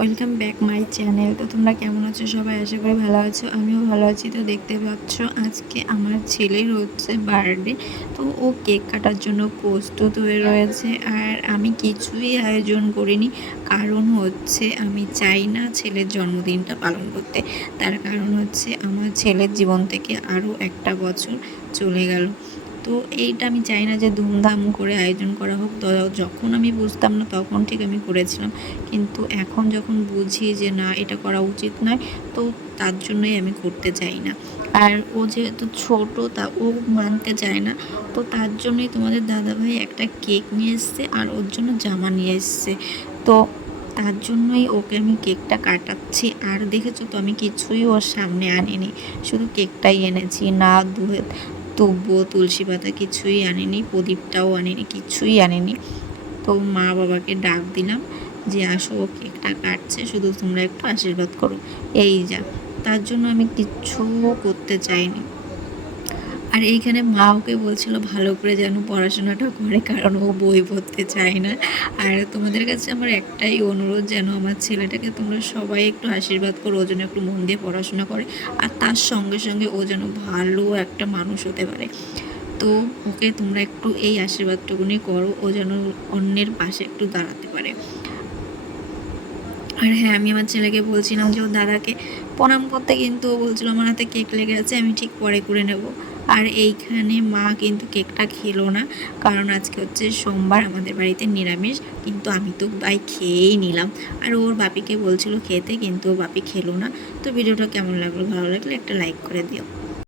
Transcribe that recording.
Welcome back my channel. তো তোমরা কেমন আছো? সবাই আশা করি ভালো আছো। আমিও ভালো আছি। তো দেখতে পাচ্ছ, আজকে আমার ছেলের হচ্ছে বার্থডে তো ও কেক কাটার জন্য প্রস্তুত হয়ে রয়েছে। আর আমি কিছুই আয়োজন করিনি। কারণ হচ্ছে আমি চাই না ছেলের জন্মদিনটা পালন করতে। তার কারণ হচ্ছে আমার ছেলের জীবন থেকে আরও একটা বছর চলে গেল। তো এইটা আমি চাই না যে ধুমধাম করে আয়োজন করা হোক। তো, যখন আমি বুঝতাম না তখন ঠিক আমি করেছিলাম। কিন্তু এখন যখন বুঝি যে না, এটা করা উচিত নয়, তো তার জন্যই আমি করতে চাই না। আর ও যেহেতু ছোট, তা ও মানতে চায় না। তো তার জন্যই তোমাদের দাদাভাই একটা কেক নিয়ে এসছে আর ওর জন্য জামা নিয়ে এসছে। তো তার জন্যই ওকে আমি কেকটা কাটাচ্ছি। আর দেখেছ তো আমি কিছুই ওর সামনে আনিনি। শুধু কেকটাই এনেছি না দুধ তবুও তুলসী পাতা কিছুই আনিনি, প্রদীপটাও আনিনি, কিছুই আনিনি। তো মা বাবাকে ডাক দিলাম যে, আসো ও কেকটা কাটছে, শুধু তোমরা একটু আশীর্বাদ করো। এই যা, তার জন্য আমি কিচ্ছু করতে চাইনি। আর এইখানে মা ওকে বলছিল ভালো করে যেন পড়াশোনাটা করে, কারণ ও বই পড়তে চায় না। আর তোমাদের কাছে আমার একটাই অনুরোধ, যেন আমার ছেলেটাকে তোমরা সবাই একটু আশীর্বাদ করো, ও যেন একটু মন দিয়ে পড়াশোনা করে। আর তার সঙ্গে সঙ্গে ও যেন ভালো একটা মানুষ হতে পারে। তো ওকে তোমরা একটু এই আশীর্বাদটুকুনি করো, ও যেন অন্যের পাশে একটু দাঁড়াতে পারে। আর হ্যাঁ আমি আমার ছেলেকে বলছিলাম যে, ও দাদাকে প্রণাম করতে, কিন্তু ও বলছিল, আমার হাতে কেক লেগে আছে, আমি ঠিক পরে করে নেব। আর এইখানে মা কিন্তু কেকটা খেলো না, কারণ আজকে হচ্ছে সোমবার আমাদের বাড়িতে নিরামিষ, কিন্তু আমি তো ভাই খেয়েই নিলাম। আর ওর বাপিকে বলছিল খেতে, কিন্তু ও বাপি খেলো না। তো ভিডিওটা কেমন লাগল? ভালো লাগলে একটা লাইক করে দিও।